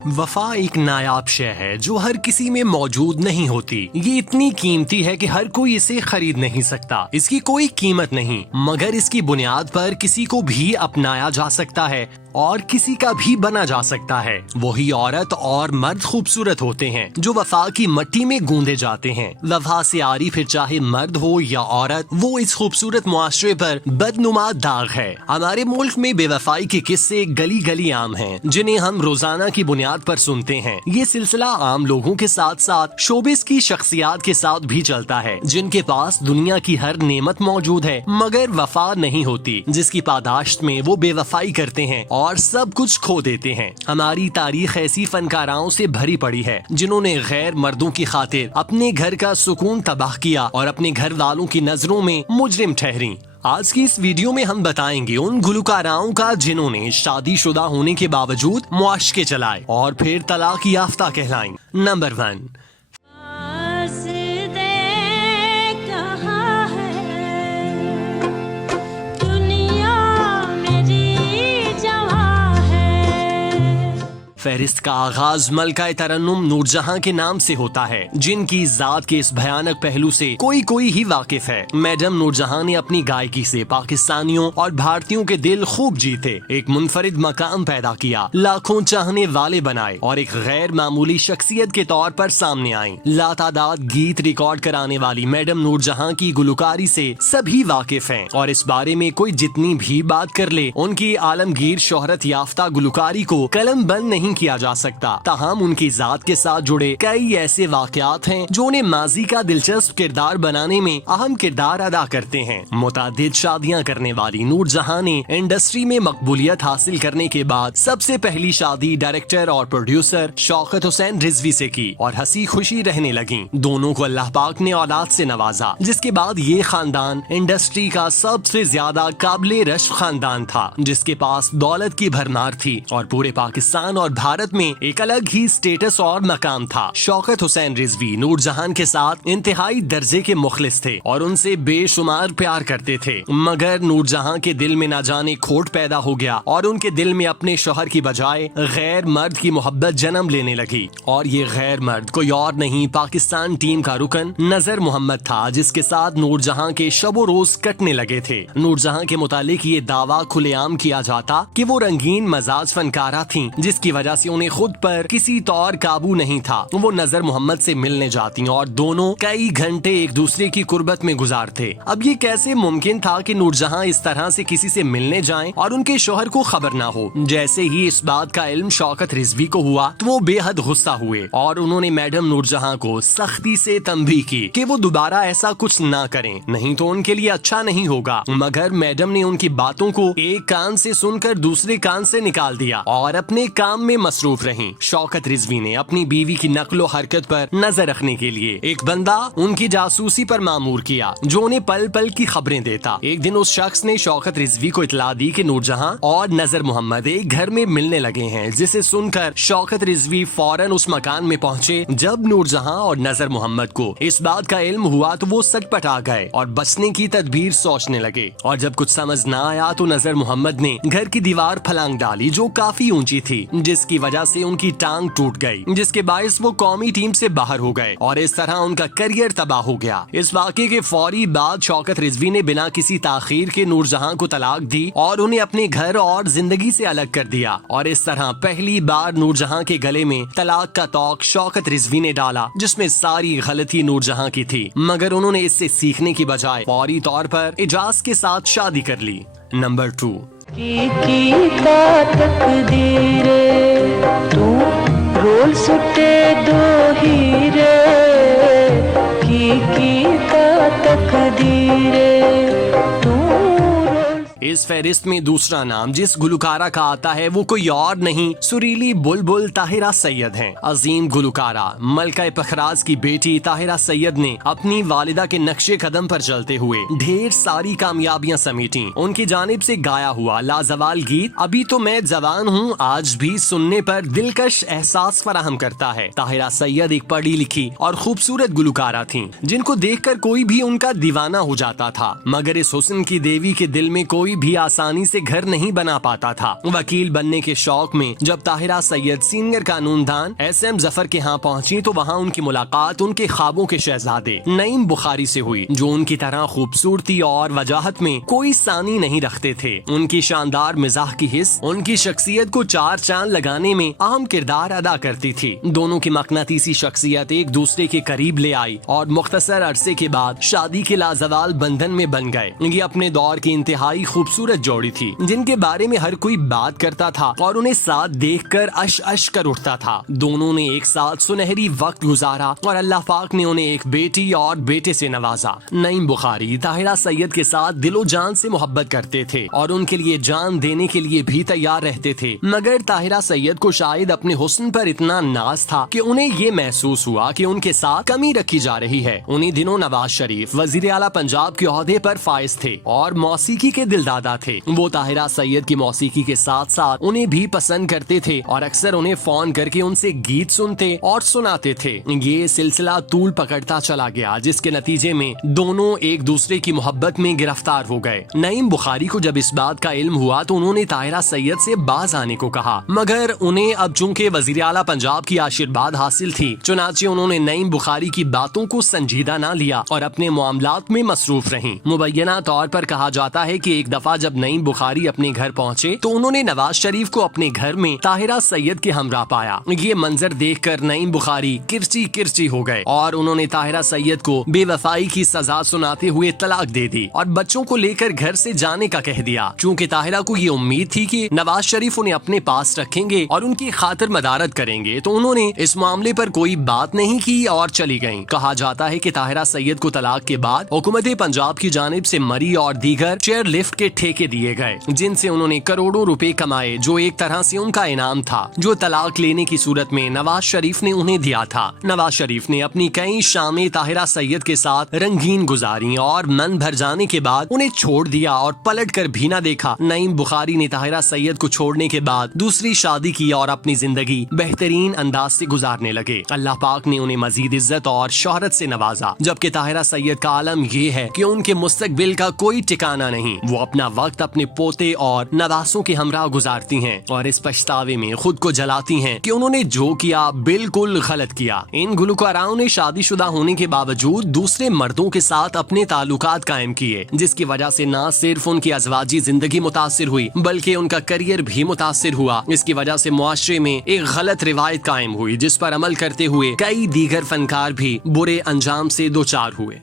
वफा एक नायाब शय है जो हर किसी में मौजूद नहीं होती। ये इतनी कीमती है कि हर कोई इसे खरीद नहीं सकता। इसकी कोई कीमत नहीं, मगर इसकी बुनियाद पर किसी को भी अपनाया जा सकता है और किसी का भी बना जा सकता है। वही औरत और मर्द खूबसूरत होते हैं जो वफा की मट्टी में गूंदे जाते हैं। वफा से आरी फिर चाहे मर्द हो या औरत, वो इस खूबसूरत मुआशरे पर बदनुमा दाग है। हमारे मुल्क में बेवफाई के किस्से गली गली आम हैं, जिन्हें हम रोजाना की बुनियाद पर सुनते हैं। ये सिलसिला आम लोगों के साथ साथ शोबिस की शख्सियात के साथ भी चलता है, जिनके पास दुनिया की हर नेमत मौजूद है मगर वफा नहीं होती, जिसकी पादाश्त में वो बेवफाई करते हैं और सब कुछ खो देते हैं। हमारी तारीख ऐसी फनकाराओं से भरी पड़ी है जिन्होंने गैर मर्दों की खातिर अपने घर का सुकून तबाह किया और अपने घर वालों की नजरों में मुजरिम ठहरी। आज की इस वीडियो में हम बताएंगे उन गुलकाराओं का जिन्होंने शादीशुदा होने के बावजूद मुआशके चलाए और फिर तलाक याफ्ता कहलाएं। नंबर 1, फहरिस्त का आगाज मलकाए तरन्नुम नूरजहां के नाम से होता है, जिनकी जात के इस भयानक पहलू से कोई ही वाकिफ है। मैडम नूरजहां ने अपनी गायकी से पाकिस्तानियों और भारतीयों के दिल खूब जीते, एक मुनफरिद मकाम पैदा किया, लाखों चाहने वाले बनाए और एक गैर मामूली शख्सियत के तौर पर सामने आई। लातादाद गीत रिकॉर्ड कराने वाली मैडम नूरजहां की गुलकारी से सभी वाकिफ हैं और इस बारे में कोई जितनी भी बात कर ले, उनकी आलमगीर शोहरत याफ्ता गुलकारी को कलम बंद नहीं किया जा सकता। ताहम उनकी जात के साथ जुड़े कई ऐसे वाकयात हैं जो उन्हें माजी का दिलचस्प किरदार बनाने में अहम किरदार अदा करते हैं। मुतादिद शादियां करने वाली नूरजहां ने इंडस्ट्री में मकबूलियत हासिल करने के बाद सबसे पहली शादी डायरेक्टर और प्रोड्यूसर शौकत हुसैन रिजवी से की और हंसी खुशी रहने लगी। दोनों को अल्लाह पाक ने औलाद से नवाजा, जिसके बाद ये खानदान इंडस्ट्री का सबसे ज्यादा काबिले रश्क खानदान था, जिसके पास दौलत की भरमार थी और पूरे पाकिस्तान और भारत में एक अलग ही स्टेटस और मकाम था। शौकत हुसैन रिजवी नूरजहां के साथ इंतहाई दर्जे के मुखलिस थे और उनसे बेशुमार प्यार करते थे, मगर नूरजहां के दिल में न जाने खोट पैदा हो गया और उनके दिल में अपने शौहर की बजाय गैर मर्द की मोहब्बत जन्म लेने लगी। और ये गैर मर्द कोई और नहीं, पाकिस्तान टीम का रुकन नजर मोहम्मद था, जिसके साथ नूरजहां के शबो रोज कटने लगे थे। नूरजहां के मुतालिक ये दावा खुलेआम किया जाता कि वो रंगीन मजाज फनकारा थी, जिसकी वजह से उन्हें खुद पर किसी तौर काबू नहीं था। वो नजर मोहम्मद से मिलने जाती और दोनों कई घंटे एक दूसरे की कुर्बत में गुजारते। अब ये कैसे मुमकिन था कि नूरजहां इस तरह से किसी से मिलने जाएं और उनके शौहर को खबर ना हो। जैसे ही इस बात का इल्म शौकत रिजवी को हुआ तो वो बेहद गुस्सा हुए और उन्होंने मैडम नूरजहां को सख्ती से तंबीह की कि वो दोबारा ऐसा कुछ ना करें, नहीं तो उनके लिए अच्छा नहीं होगा। मगर मैडम ने उनकी बातों को एक कान से सुनकर दूसरे कान से निकाल दिया और अपने काम में मसरूफ रहीं। शौकत रिजवी ने अपनी बीवी की नक्लो हरकत पर नजर रखने के लिए एक बंदा उनकी जासूसी पर मामूर किया, जो उन्हें पल पल की खबरें देता। एक दिन उस शख्स ने शौकत रिजवी को इतला दी कि नूरजहां और नजर मोहम्मद एक घर में मिलने लगे हैं, जिसे सुनकर शौकत रिजवी फौरन उस मकान में पहुंचे। जब नूरजहां और नजर मोहम्मद को इस बात का इल्म हुआ तो वो सटपटा गए और बचने की तदबीर सोचने लगे। और जब कुछ समझ न आया तो नजर मोहम्मद ने घर की दीवार फलांग डाली, जो काफी ऊंची थी, जिसकी वजह से उनकी टांग टूट गई, जिसके बायस वो कौमी टीम से बाहर हो गए और इस तरह उनका करियर तबाह हो गया। इस वाक़े के फौरी बाद शौकत रिजवी ने बिना किसी ताखीर के नूरजहां को तलाक दी और उन्हें अपने घर और जिंदगी से अलग कर दिया। और इस तरह पहली बार नूरजहां के गले में तलाक का तौक शौकत रिजवी ने डाला, जिसमें सारी गलती नूरजहां की थी, मगर उन्होंने इससे सीखने की बजाय फौरी तौर पर इजाज के साथ शादी कर ली। नंबर 2, की का तकदीरे तू रोल सुटे दो हीरे की का तकदीरे तू। इस फहरिस्त में दूसरा नाम जिस गुलकारा का आता है वो कोई और नहीं, सुरीली बुलबुल ताहिरा सैयद हैं। अजीम गुलकारा मलका पखराज की बेटी ताहिरा सैयद ने अपनी वालिदा के नक्शे कदम पर चलते हुए ढेर सारी कामयाबियां समेटी। उनकी जानिब से गाया हुआ लाजवाल गीत अभी तो मैं जवान हूँ आज भी सुनने पर दिलकश एहसास फराहम करता है। ताहिरा सैयद एक पढ़ी लिखी और खूबसूरत गुलकारा थी, जिनको देखकर कोई भी उनका दीवाना हो जाता था, मगर इस हुस्न की देवी के दिल में कोई कोई भी आसानी से घर नहीं बना पाता था। वकील बनने के शौक में जब ताहिरा सैयद सीनियर कानूनदान SM जफर के यहाँ पहुंची तो वहाँ उनकी मुलाकात उनके ख्वाबों के शहजादे नईम बुखारी से हुई, जो उनकी तरह खूबसूरती और वजाहत में कोई सानी नहीं रखते थे। उनकी शानदार मिजाज की हिस्स उनकी शख्सियत को चार चांद लगाने में अहम किरदार अदा करती थी। दोनों की मकनातीसी शख्सियत एक दूसरे के करीब ले आई और मुख्तसर अरसे के बाद शादी के लाजवाल बंधन में बन गए। ये अपने दौर की इंतहाई खूबसूरत जोड़ी थी, जिनके बारे में हर कोई बात करता था और उन्हें साथ देखकर अश अश कर उठता था। दोनों ने एक साथ सुनहरी वक्त गुजारा और अल्लाह पाक ने उन्हें एक बेटी और बेटे से नवाजा। नईम बुखारी ताहिरा सैयद के साथ दिलो जान से मोहब्बत करते थे और उनके लिए जान देने के लिए भी तैयार रहते थे, मगर ताहिरा सैयद को शायद अपने हुस्न पर इतना नाज था कि उन्हें ये महसूस हुआ कि उनके साथ कमी रखी जा रही है। उन्हीं दिनों नवाज शरीफ वजीर आला पंजाब के ओहदे पर फाइज थे और मौसीकी के दिलदादा थे। वो ताहिरा सैयद की मौसीकी के साथ साथ उन्हें भी पसंद करते थे और अक्सर उन्हें फोन करके उनसे गीत सुनते और सुनाते थे। ये सिलसिला तूल पकड़ता चला गया, जिसके नतीजे में दोनों एक दूसरे की मोहब्बत में गिरफ्तार हो गए। नईम बुखारी को जब इस बात का इल्म हुआ तो उन्होंने ताहिरा सैयद से बाज आने को कहा, मगर उन्हें अब चूंकि वजीर आला पंजाब की आशीर्वाद हासिल थी, चुनाचे उन्होंने नईम बुखारी की बातों को संजीदा न लिया और अपने मामलात में मसरूफ रहीं। मुबैना तौर पर कहा जाता है कि एक दफा जब नईम बुखारी अपने घर पहुंचे तो उन्होंने नवाज शरीफ को अपने घर में ताहिरा सैयद के हमरा पाया। ये मंजर देखकर नईम बुखारी किरची किरची हो गए और उन्होंने ताहिरा सैयद को बेवफाई की सजा सुनाते हुए तलाक दे दी और बच्चों को लेकर घर से जाने का कह दिया। चूँकि ताहिरा को ये उम्मीद थी कि नवाज शरीफ उन्हें अपने पास रखेंगे और उनकी खातिर मदारत करेंगे, तो उन्होंने इस मामले पर कोई बात नहीं की और चली गयी। कहा जाता है कि ताहिरा सैयद को तलाक के बाद हुकूमत पंजाब की जानिब से मरी और दीगर चेयर लिफ्ट के ठेके दिए गए, जिनसे उन्होंने करोड़ों रुपए कमाए, जो एक तरह से उनका इनाम था, जो तलाक लेने की सूरत में नवाज शरीफ ने उन्हें दिया था। नवाज शरीफ ने अपनी कई शामें ताहिरा सैयद के साथ रंगीन गुजारी और मन भर जाने के बाद उन्हें छोड़ दिया और पलट कर भी न देखा। नईम बुखारी ने ताहिरा सैयद को छोड़ने के बाद दूसरी शादी की और अपनी जिंदगी बेहतरीन अंदाज से गुजारने लगे। अल्लाह पाक ने उन्हें मजीद इज्जत और शोहरत से नवाजा, जबकि ताहिरा सैयद का आलम ये है कि उनके मुस्तकबिल का कोई ठिकाना नहीं। वो अपना वक्त अपने पोते और नवासों के हमरा गुजारती हैं और इस पछतावे में खुद को जलाती हैं कि उन्होंने जो किया बिल्कुल गलत किया। इन गुलकाराओं ने शादीशुदा होने के बावजूद दूसरे मर्दों के साथ अपने ताल्लुकात कायम किए, जिसकी वजह से न सिर्फ उनकी अज़वाजी जिंदगी मुतासिर हुई बल्कि उनका करियर भी मुतासिर हुआ। इसकी वजह से मुआशरे में एक गलत रिवायत कायम हुई, जिस पर अमल करते हुए कई दीगर फनकार भी बुरे अंजाम से दो चार हुए।